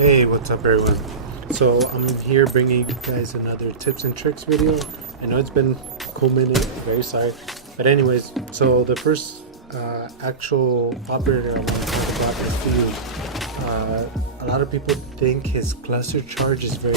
Hey, what's up everyone? So I'm here bringing you guys another tips and tricks video. I know it's been a cool minute, very sorry. But anyways, so the first actual operator I want to talk about is Fuze. A lot of people think his cluster charge is very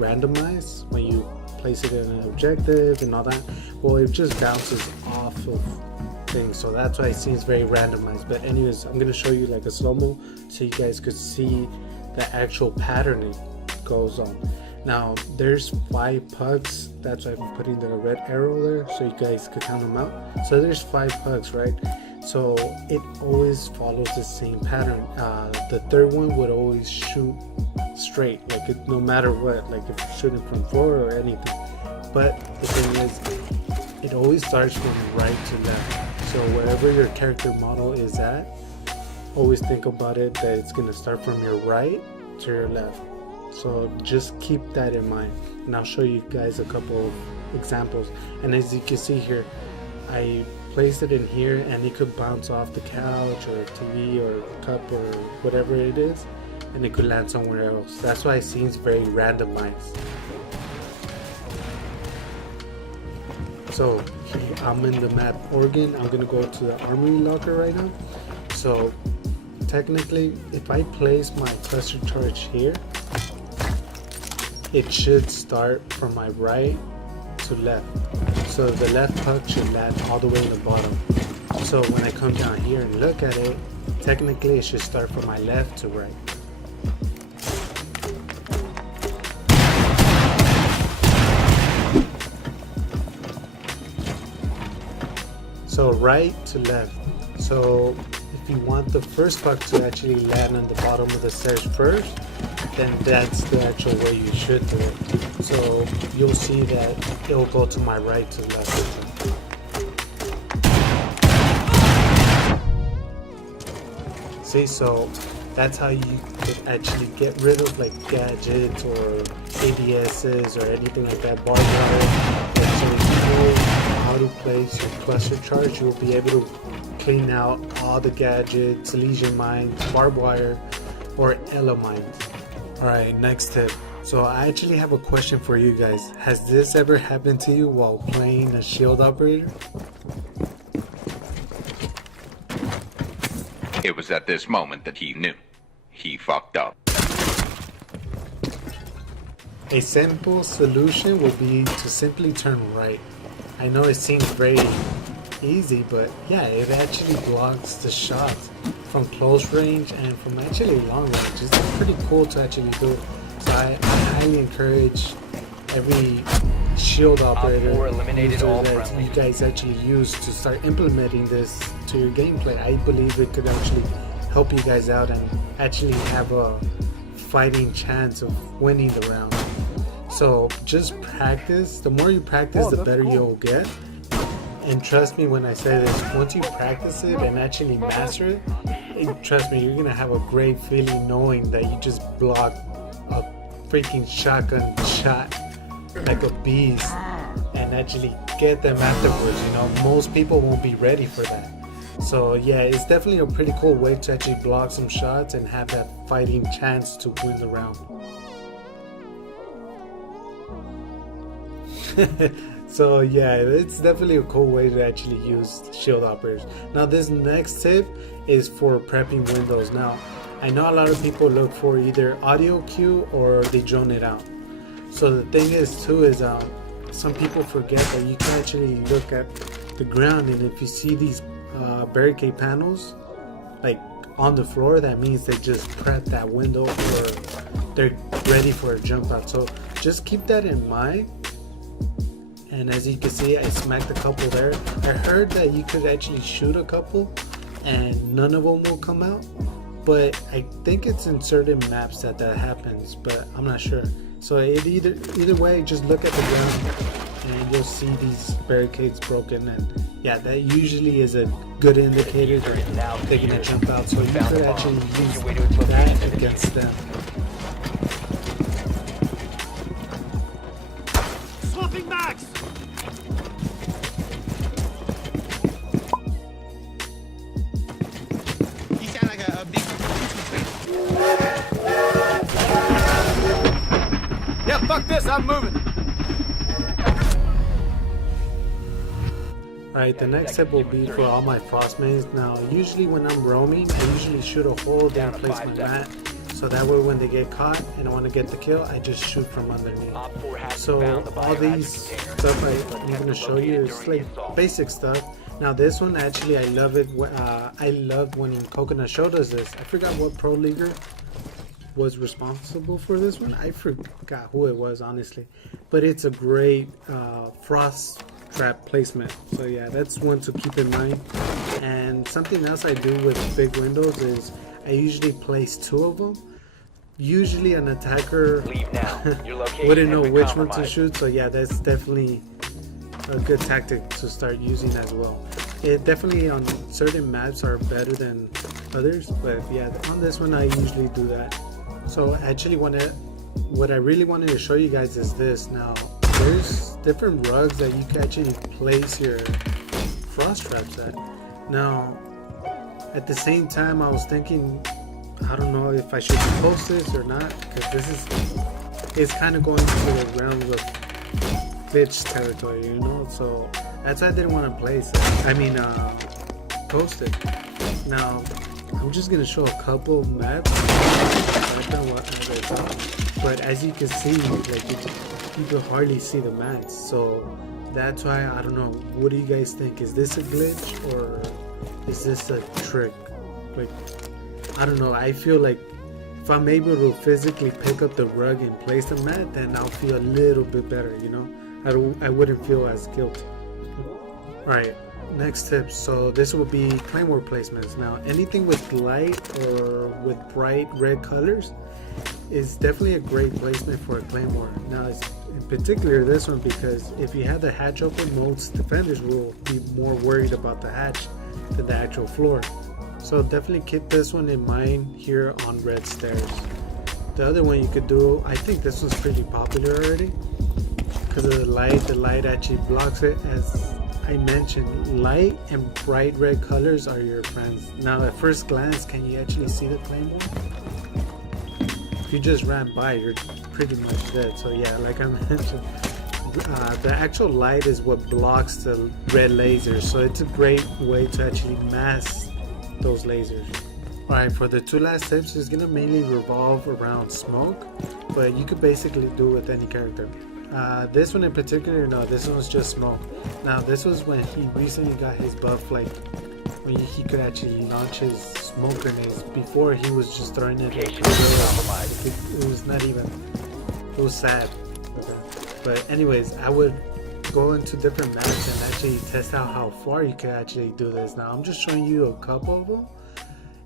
randomized when you place it in an objective and all that. Well, it just bounces off of things, so that's why it seems very randomized. But anyways, I'm gonna show you like a slow-mo so you guys could see the actual pattern it goes on. Now there's 5 pucks, that's why I'm putting the red arrow there so you guys could count them out. So there's 5 pucks, right? So it always follows the same pattern. The third one would always shoot straight, like no matter what, like if you're shooting from floor or anything. But the thing is, it always starts from right to left. So wherever your character model is at, always think about it that it's going to start from your right to your left. So just keep that in mind, and I'll show you guys a couple of examples. And as you can see here, I placed it in here and it could bounce off the couch or TV or cup or whatever it is, and it could land somewhere else. That's why it seems very randomized. So I'm in the map Oregon. I'm gonna go to the armory locker right now. So technically, if I place my cluster charge here, it should start from my right to left. So the left puck should land all the way in the bottom. So when I come down here and look at it, technically it should start from my left to right. So right to left. So if you want the first puck to actually land on the bottom of the stairs first, then that's the actual way you should do it. So you'll see that it'll go to my right to left. See, so that's how you could actually get rid of like gadgets or ADSs or anything like that, barbed wire. So if you know how to place your cluster charge, you'll be able to clean out all the gadgets, lesion mines, barbed wire, or elo mines. Alright, next tip. So I actually have a question for you guys. Has this ever happened to you while playing a shield operator? It was at this moment that he knew. He fucked up. A simple solution would be to simply turn right. I know it seems very easy, but yeah, it actually blocks the shots from close range and from actually long range. It's pretty cool to actually do it. So I highly encourage every shield operator that you guys actually use to start implementing this to your gameplay. I believe it could actually help you guys out and actually have a fighting chance of winning the round. So just practice. The more you practice, the better you'll get. And trust me when I say this, once you practice it and actually master it, trust me, you're gonna have a great feeling knowing that you just blocked a freaking shotgun shot like a beast and actually get them afterwards. You know, most people won't be ready for that. So yeah, it's definitely a pretty cool way to actually block some shots and have that fighting chance to win the round. So yeah, it's definitely a cool way to actually use shield operators. Now this next tip is for prepping windows. Now I know a lot of people look for either audio cue or they drone it out. So the thing is too is some people forget that you can actually look at the ground, and if you see these barricade panels like on the floor, that means they just prep that window or they're ready for a jump out. So just keep that in mind. And as you can see, I smacked a couple there. I heard that you could actually shoot a couple and none of them will come out, but I think it's in certain maps that happens, but I'm not sure. So either way, just look at the ground and you'll see these barricades broken, and yeah, that usually is a good indicator that they're gonna jump out. So you could actually use that against them. Swapping mags! You sound like a big... Fuck this, I'm moving. Alright, the next tip will be for all my frost mains. Now, usually when I'm roaming, I usually shoot a hole, then place my mat. So that way when they get caught and I want to get the kill, I just shoot from underneath. So all these stuff I'm going to show you is like basic stuff. Now this one, actually, I love it. I love when Coconut showed us this. I forgot what pro leaguer was responsible for this one. I forgot who it was, honestly. But it's a great frost trap placement. So yeah, that's one to keep in mind. And something else I do with big windows is I usually place 2 of them. Usually an attacker wouldn't know which one to shoot, so yeah, that's definitely a good tactic to start using as well. It definitely on certain maps are better than others, but yeah, on this one I usually do that. So actually what I really wanted to show you guys is this. Now there's different rugs that you can actually place your frost traps at. Now at the same time I was thinking, I don't know if I should post this or not, because it's kind of going to the realm of bitch territory, you know. So that's why I didn't want to place it. Post it. Now I'm just gonna show a couple maps. But as you can see, like you can hardly see the mats. So that's why I don't know. What do you guys think? Is this a glitch or is this a trick? Like, I don't know. I feel like if I'm able to physically pick up the rug and place the mat, then I'll feel a little bit better, you know. I wouldn't feel as guilty. Alright, next tip. So this will be claymore placements. Now anything with light or with bright red colors is definitely a great placement for a claymore. Now in particular this one, because if you have the hatch open, most defenders will be more worried about the hatch than the actual floor. So definitely keep this one in mind here on red stairs. The other one you could do, I think this one's pretty popular already because of the light actually blocks it. As I mentioned, light and bright red colors are your friends. Now at first glance, can you actually see the claymore? If you just ran by, you're pretty much dead. So yeah, like I mentioned, the actual light is what blocks the red lasers, so it's a great way to actually mask those lasers. Alright, for the 2 last tips, it's gonna mainly revolve around smoke, but you could basically do it with any character. This one in particular, no, this one's just smoke. Now this was when he recently got his buff, like when he could actually launch his smoke grenades. Before he was just throwing it like it was not even, it was sad. Okay. But anyways, I would go into different maps and actually test out how far you can actually do this. Now I'm just showing you a couple of them,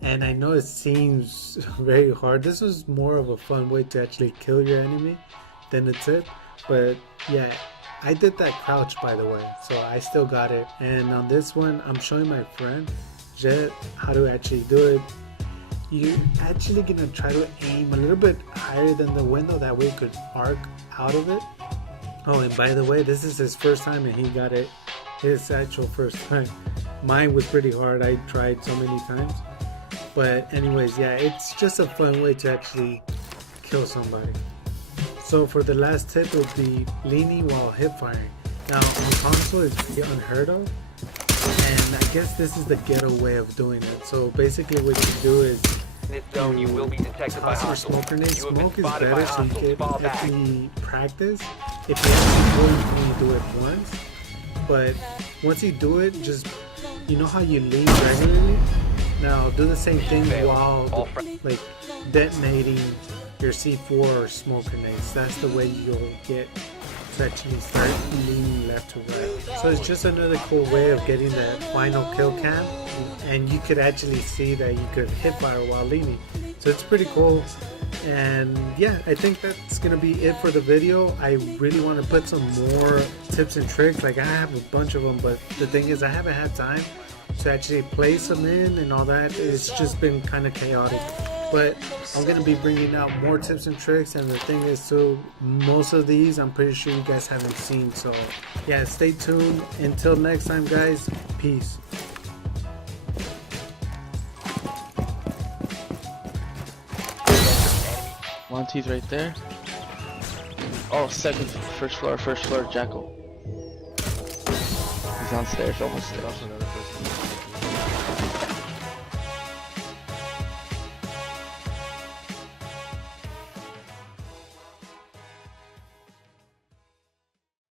and I know it seems very hard. This was more of a fun way to actually kill your enemy than a tip, but yeah, I did that crouch, by the way, so I still got it. And on this one, I'm showing my friend Jet how to actually do it. You're actually gonna try to aim a little bit higher than the window, that way you could arc out of it. Oh, and by the way, this is his first time and he got it his actual first time. Mine was pretty hard. I tried so many times. But anyways, yeah, it's just a fun way to actually kill somebody. So for the last tip, it would be leaning while hip firing. Now on console, it's pretty unheard of, and I guess this is the ghetto way of doing it. So basically what you do is you will be detected by toss your hostiles. smoke grenade. You have been Smoke is spotted better, by so you hostiles. Fall can back. actually practice. If you actually do it, you can only do it once. But once you do it, just, you know how you lean regularly? Now do the same thing while like detonating your C4 or smoke grenades. That's the way you'll get to actually start leaning left to right. So it's just another cool way of getting that final kill cam, and you could actually see that you could hip fire while leaning. So it's pretty cool. And yeah, I think that's gonna be it for the video. I really want to put some more tips and tricks. Like I have a bunch of them, but the thing is I haven't had time to actually place them in and all that. It's just been kind of chaotic. But I'm gonna be bringing out more tips and tricks, and the thing is too, most of these I'm pretty sure you guys haven't seen. So yeah, stay tuned. Until next time, guys, peace. Monty's right there. Oh, first floor, Jackal. He's on stairs, almost stairs.